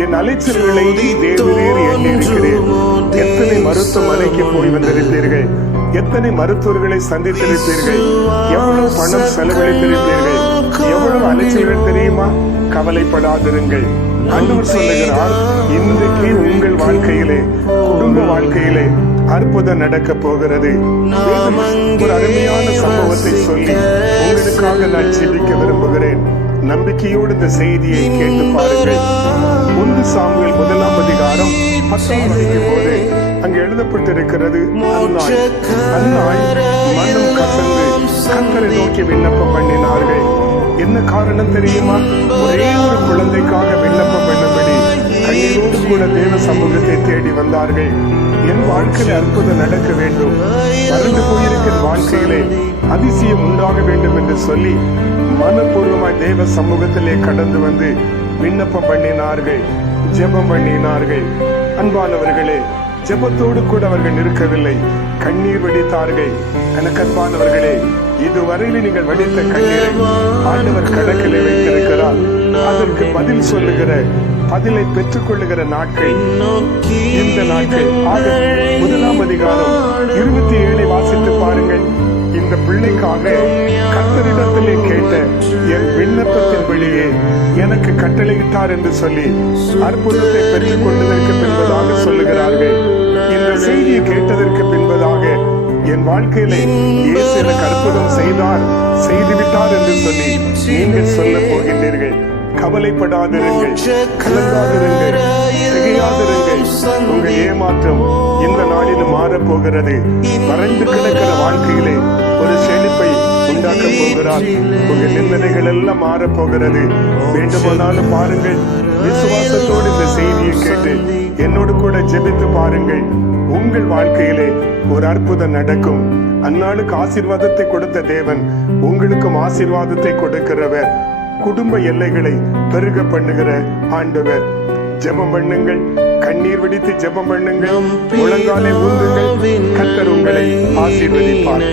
என் அலைச்சல்களை தேவரீர் எண்ணியிருக்கிறேன். எத்தனை மருத்துவமனைக்கு போய் வந்திருப்பீர்கள், எத்தனை மருத்துவர்களை சந்தித்திருப்பீர்கள், எவ்வளவு பணம் செலவழித்திருப்பீர்கள், எவ்வளவு அலைச்சல்கள் தெரியுமா? கவலைப்படாதிருங்கள். ஆண்டவர் சொல்லுகிறார், இன்றைக்கு உங்கள் வாழ்க்கையிலே, குடும்ப வாழ்க்கையிலே அற்புதம் நடக்க போகிறது. ஒரு அருமையான சம்பவத்தை சொல்லி உங்களுக்காக நான் ஜெபிக்க விரும்புகிறேன். நம்பிக்கையோடு இந்த செய்தியை கேட்டு பாருங்கள். 1 சாமுவேல் 1ஆம் அதிகாரம் 10ஆம் வசனத்தின் போது அங்கு எழுதப்பட்டிருக்கிறது, அன்னாள் மனம் கசந்து கர்த்தரை நோக்கி விண்ணப்பம் பண்ணினார்கள். என்ன காரணம் தெரியுமா? ஒரே ஒரு குழந்தைக்காக விண்ணப்பம் பண்ணும்படி கண்ணீரோடு கூட தேவ சமூகத்தை தேடி வந்தார்கள். என் வாழ்க்கையில அற்புதம் நடக்க வேண்டும், வறண்டு போயிருக்கிற வாழ்க்கையிலே அதிசயம் உண்டாக வேண்டும் என்று சொல்லி மனப்பூர்வமாய் தேவ சமூகத்திலே கடந்து வந்து விண்ணப்பம் பண்ணினார்கள், ஜெபம் பண்ணினார்கள். அன்பானவர்களே, ஜெபத்தோடு கூட அவர்கள் நிற்கவில்லை, கண்ணீர் வடித்தார்கள். எனக்கு அன்பானவர்களே, இதுவரையில் நீங்கள் வடித்த கண்ணீரை ஆண்டவர் கணக்கிலே வைத்திருக்கிறார். அதற்கு பதில் சொல்லுகிற, பதிலை பெற்றுக் கொள்ளுகிற நாட்கள் இந்த நாட்கள். 1ஆம் அதிகாரம் 27 வாசித்து பாருங்கள். இந்த பிள்ளைக்காக கர்த்தரிடத்திலே கேட்ட என் விண்ணப்பத்தின் வழியே எனக்கு கட்டளையிட்டார் என்று சொல்லி அற்புதத்தை பெற்றுக் கொண்டதற்கு பின்பதாக சொல்லுகிறார்கள். இந்த செய்தியை கேட்டதற்கு பின்பதாக என் வாழ்க்கையிலே இயேசு எனக்கு அற்புதம் செய்தார், செய்துவிட்டார் என்று சொல்லி நீங்கள் சொல்ல போகின்றீர்கள். கவலைப்படாதிருங்கள், கலங்காதிருங்கள், திகையாதிருங்கள். உங்கள் ஏமாற்றம் இந்த நாளில் மாறப்போகிறது. வறண்டு கிடக்கிற வாழ்க்கையிலே ஒரு செழிப்பை உண்டாக்க போகிறார். உங்கள் நிந்தனைகள் எல்லாம் மாறப்போகிறது. வேண்டுமானாலும் பாருங்கள், விசுவாசத்தோடு இந்த செய்தியை கேட்டு என்னோடு கூட ஜெபித்து பாருங்கள். உங்கள் வாழ்க்கையிலே ஒரு அற்புதம் நடக்கும். அந்நாளுக்கு ஆசீர்வாதத்தை கொடுத்த தேவன் உங்களுக்கும் ஆசீர்வாதத்தை கொடுக்கிறவர். குடும்ப எல்லைகளை பெருக பண்ணுகிற ஆண்டவர். ஜெபம் பண்ணுங்கள், கண்ணீர் வெடித்து ஜெபம் பண்ணுங்கள், முழங்காலை ஊந்துங்கள். கர்த்தர் உங்களை ஆசீர்வதிப்பார்.